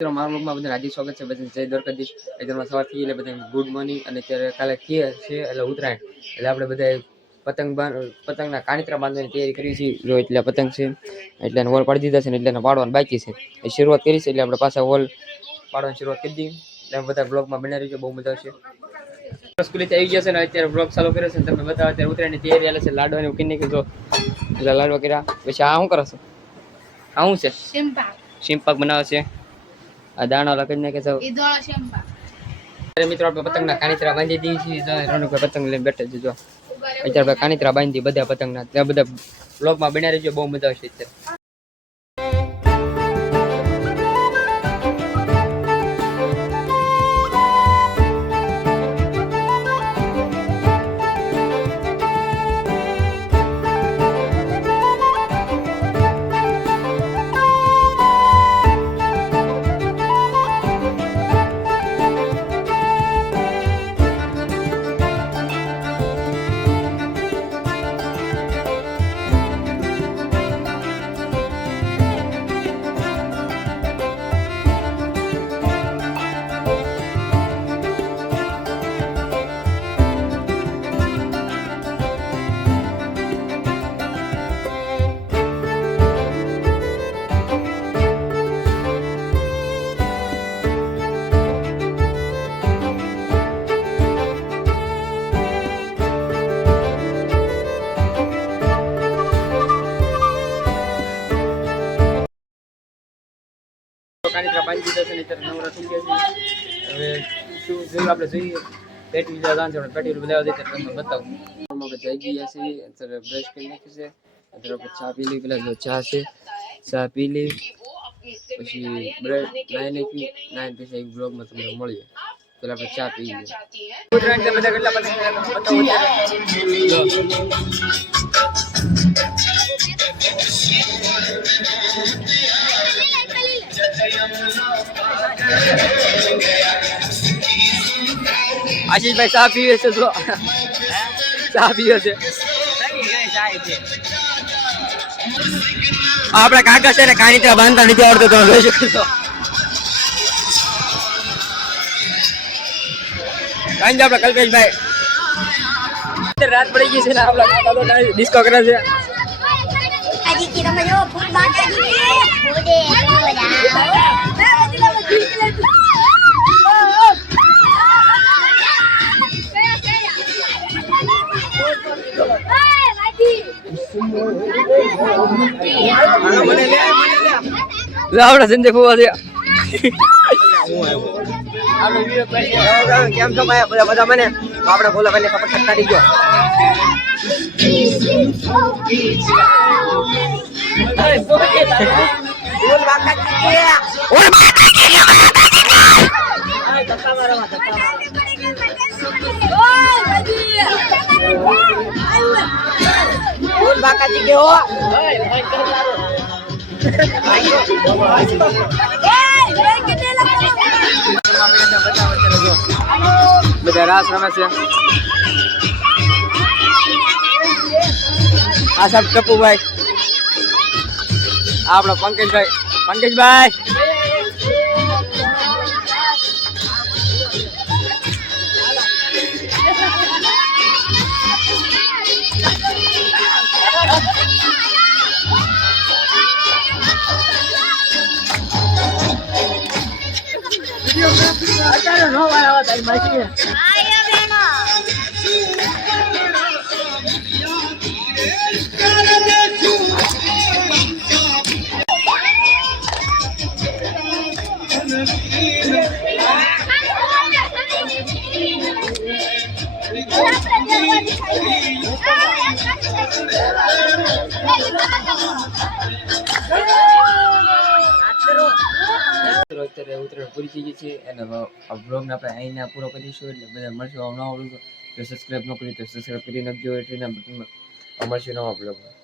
મિત્રો મારા બ્લોગમાં બધાને હાર્દિક સ્વાગત છે. બધા જય દ્વારકાધીશ. એકદમ સવારથી એટલે બધા ગુડ મોર્નિંગ. અને અત્યારે કાલે ખીએ છે એટલે ઉત્તરાયણ, એટલે આપણે બધા પતંગના કાણિત્રા બાંધવાની તૈયારી કરી છે. જો એટલે પતંગ છે એટલે વોલ પાડી દીધા છે ને એટલે પાડવાનું બાકી છે. એ શરૂઆત કરી છે એટલે આપણે પાછા વોલ પાડવાની શરૂઆત કરી દીધી. એટલે બધા બ્લોગમાં બનાવી રહીજો, બહુ મજા આવશે. સ્કૂલેથી આવી ગયા છે ને અત્યારે બ્લોગ ચાલુ કર્યો છે. તમે બધા અત્યારે ઉત્તરાયણની તૈયારી હાલે છે. લાડવાની ઉકીને કીધું એટલે લાડવા કર્યા. પછી આ શું કરો છો? આ શું છે? સિમ્પાક બનાવે છે. આ દાણા લગાડી નાખે છે. મિત્રો આપણે પતંગના કાણિત્રા બાંધી દઈએ છીએ. રણુભાઈ પતંગ લઈને બેઠા છે. જો અત્યારે આપણે કાણિત્રા બાંધી બધા પતંગના. ત્યાં બધા બ્લોગમાં બનાવી રહેજો, બહુ મજા આવશે અત્યારે. કાણિત્રા બાંધી દીધા છે ને અત્યારે નવરા થઈ ગયા છે. હવે શું જોયું આપણે જોઈએ પેટી દાન છે. પેટી બધા દે તમને બતાવું. જઈ ગયા છે અત્યારે બ્રશ કરી નાખ્યું છે. અત્યારે આપણે ચા પી લઈ. પેલા ચા છે, ચા પી લઈ પછી બ્રશ નાઈ નાખી. નાઈ પછી એક બ્લોગમાં તમને મળીએ. પેલા આપણે ચા પી લઈએ. બધા કેટલા આશીષભાઈ ચા પીવે છે. તો ચા પીવે છે. આપડા કાકા છે ને કાણિત્રા બાંધતા નથી આવડતો, તમે જોઈ શકો છો. કાંઈ આપડા કલ્પેશભાઈ રાત પડી ગઈ છે ને આપડા કાકા ડિસ્કો કરે છે. આપડા સંજય ફુવા છે. કેમ છો બધા? મને આપડે બોલો ભાઈ સપોર્ટ કરતા રહીજો. બધા રાસ રમે છે. આ સાહેબ ટપુભાઈ, આપડો પંકજભાઈ અત્યારે નો વાળા તારી માસી અત્યારે ઉત્તરાયણ પૂરી થઈ ગઈ છે અને બ્લોગને આપણે અહીંના પૂરો કરીશું. એટલે બધા મળશું નવા બ્લોગ. તો સબસ્ક્રાઈબ ન કરી તો સબસ્ક્રાઈબ કરી નાખજો. એટલે મળશું નવા બ્લોગમાં.